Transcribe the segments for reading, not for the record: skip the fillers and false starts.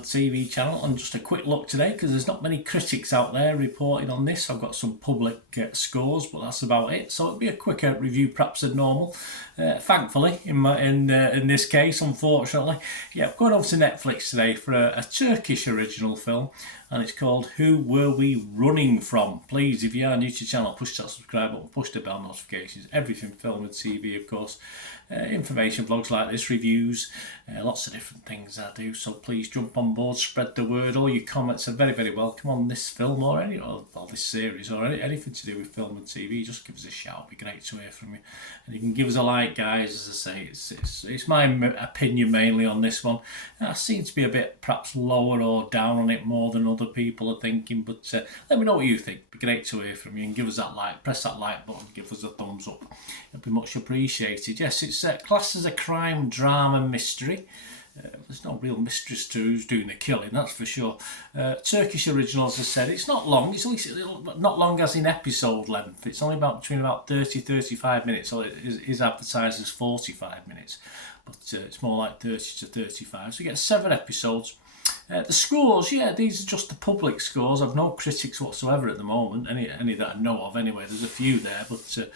TV channel, and just a quick look today because there's not many critics out there reporting on this. I've got some public scores, but that's about it. So it'll be a quicker review perhaps than normal. Thankfully, in this case, unfortunately, I'm going over to Netflix today for a Turkish original film, and it's called Who Were We Running From? Please, if you are new to the channel, push that subscribe button, push the bell notifications, everything film and TV, of course. Information vlogs like this, reviews, lots of different things I do, so please jump on board, spread the word. All your comments are very, very welcome on this film or this series or anything to do with film and TV. Just give us a shout, it'd be great to hear from you. And you can give us a like, guys. As I say, it's my opinion mainly on this one. I seem to be a bit perhaps lower or down on it more than other people are thinking, but let me know what you think. It'd be great to hear from you, and give us that like, press that like button, give us a thumbs up. It'd be much appreciated. Yes, it's classed as a crime drama mystery. There's no real mysteries to who's doing the killing, that's for sure. Turkish original, as I said, it's not long. It's not long as in episode length. It's only between 30-35 minutes, so it is advertised as 45 minutes, but it's more like 30 to 35. So you get 7 episodes. The scores, these are just the public scores. I've no critics whatsoever at the moment, any that I know of anyway. There's a few there, but there's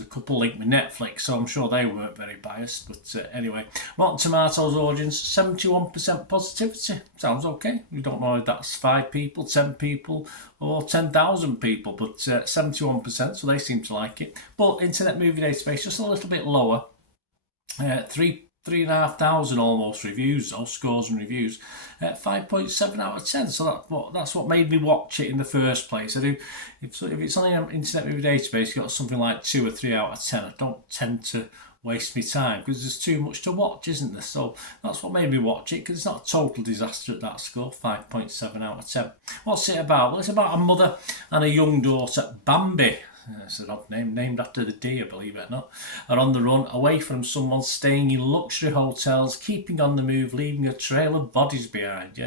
a couple linked with Netflix, so I'm sure they weren't very biased. But anyway, Rotten Tomatoes audience, 71% positivity. Sounds okay. We don't know if that's 5 people, 10 people, or 10,000 people, but 71%, so they seem to like it. But Internet Movie Database, just a little bit lower. 3,500 almost reviews, or scores and reviews, 5.7 out of 10. So that's what made me watch it in the first place. If it's on an Internet Movie Database, you've got something like 2 or 3 out of 10. I don't tend to waste my time because there's too much to watch, isn't there? So that's what made me watch it, because it's not a total disaster at that score. 5.7 out of 10. What's it about? Well, it's about a mother and a young daughter, Bambi. It's an odd name, named after the deer, believe it or not, are on the run, away from someone, staying in luxury hotels, keeping on the move, leaving a trail of bodies behind.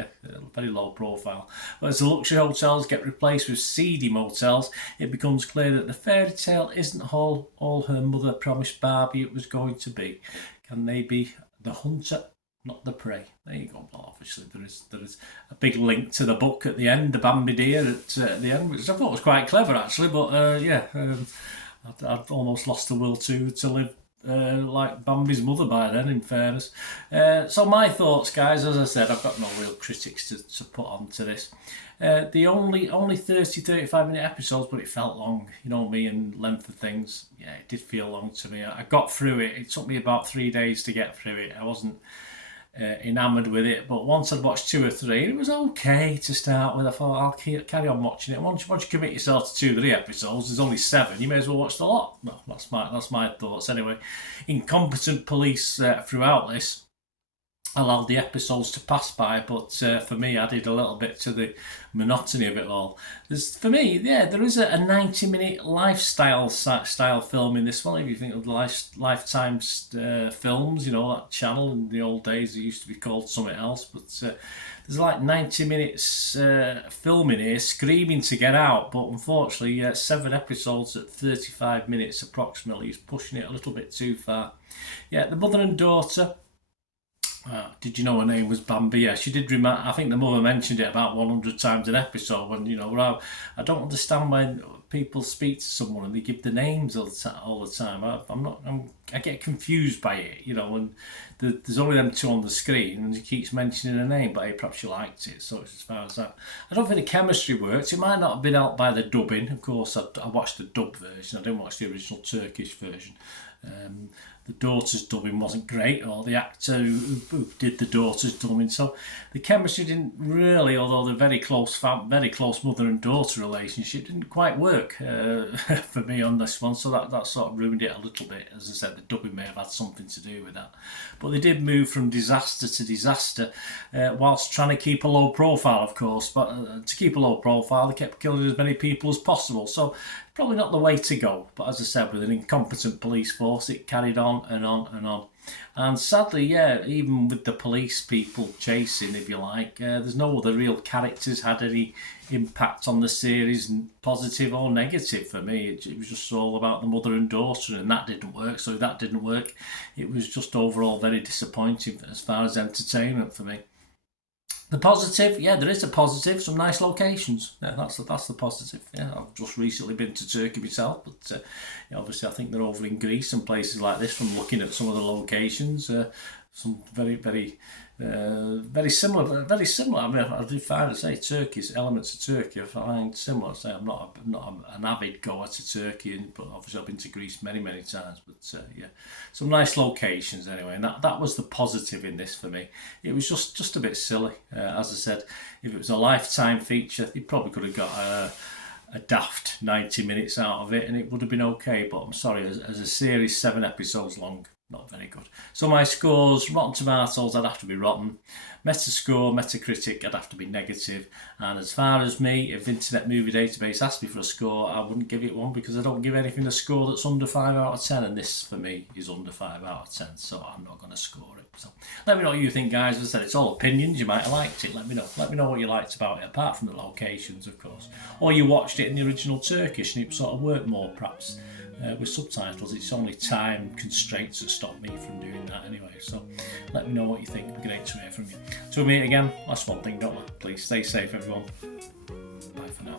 Very low profile. But as the luxury hotels get replaced with seedy motels, it becomes clear that the fairy tale isn't all her mother promised Barbie it was going to be. Can they be the hunter, not the prey? There you go. Well, obviously there is a big link to the book at the end, the Bambi deer at the end, which I thought was quite clever actually. But I'd almost lost the will to live like Bambi's mother by then, in fairness. So my thoughts, guys, as I said, I've got no real critics to put onto this. The only 30-35 minute episodes, but it felt long. You know me and length of things. It did feel long to me. I got through it. It took me about 3 days to get through it. I wasn't enamoured with it, but once I'd watched 2 or 3, it was okay to start with. I thought I'll carry on watching it. Once you commit yourself to 2 or 3 episodes, there's only 7. You may as well watch the lot. Well, that's my thoughts anyway. Incompetent police throughout this allowed the episodes to pass by, but for me, added a little bit to the monotony of it all. For me, there is a 90-minute lifestyle style film in this one. If you think of the Lifetime films, that channel in the old days, it used to be called something else, but there's like 90 minutes film in here, screaming to get out, but unfortunately 7 episodes at 35 minutes approximately is pushing it a little bit too far. The mother and daughter, did you know her name was Bambi? Yeah, she did. I think the mother mentioned it about 100 times an episode. When I don't understand when people speak to someone and they give the names all the time. I get confused by it. And there's only them 2 on the screen, and she keeps mentioning her name. But hey, perhaps she liked it. So it's as far as that. I don't think the chemistry works. It might not have been out by the dubbing. Of course, I watched the dub version. I didn't watch the original Turkish version. The daughter's dubbing wasn't great, or the actor who did the daughter's dubbing. So the chemistry didn't really, although the very close mother and daughter relationship didn't quite work for me on this one. So that sort of ruined it a little bit. As I said, the dubbing may have had something to do with that. But they did move from disaster to disaster whilst trying to keep a low profile, of course. But to keep a low profile, they kept killing as many people as possible. So probably not the way to go, but as I said, with an incompetent police force, it carried on and on and on. And sadly, even with the police people chasing, if you like, there's no other real characters had any impact on the series, positive or negative for me. It was just all about the mother and daughter, and that didn't work. So if that didn't work, it was just overall very disappointing as far as entertainment for me. The positive, yeah, there is a positive. Some nice locations. Yeah, that's the positive. Yeah, I've just recently been to Turkey myself, but yeah, obviously I think they're over in Greece and places like this. From looking at some of the locations, some very similar. Very similar. I mean, I do find, I say, Turkey's elements of Turkey I find similar. I say I'm not an avid goer to Turkey, but obviously I've been to Greece many times. But yeah, some nice locations anyway, and that was the positive in this for me. It was just a bit silly, as I said. If it was a lifetime feature, you probably could have got a daft 90 minutes out of it, and it would have been okay. But I'm sorry, as a series 7 episodes long, not very good. So my scores: Rotten Tomatoes, I'd have to be rotten. Metascore, Metacritic, I'd have to be negative. And as far as me, if Internet Movie Database asked me for a score, I wouldn't give it one, because I don't give anything a score that's under 5 out of 10, and this for me is under 5 out of 10, so I'm not going to score it. So let me know what you think, guys. As I said, it's all opinions. You might have liked it. Let me know what you liked about it, apart from the locations, of course. Or you watched it in the original Turkish and it sort of worked more, perhaps. With subtitles. It's only time constraints that stop me from doing that anyway. So let me know what you think. It'd be great to hear from you. Till we meet again, last one thing, don't I? Please stay safe, everyone. Bye for now.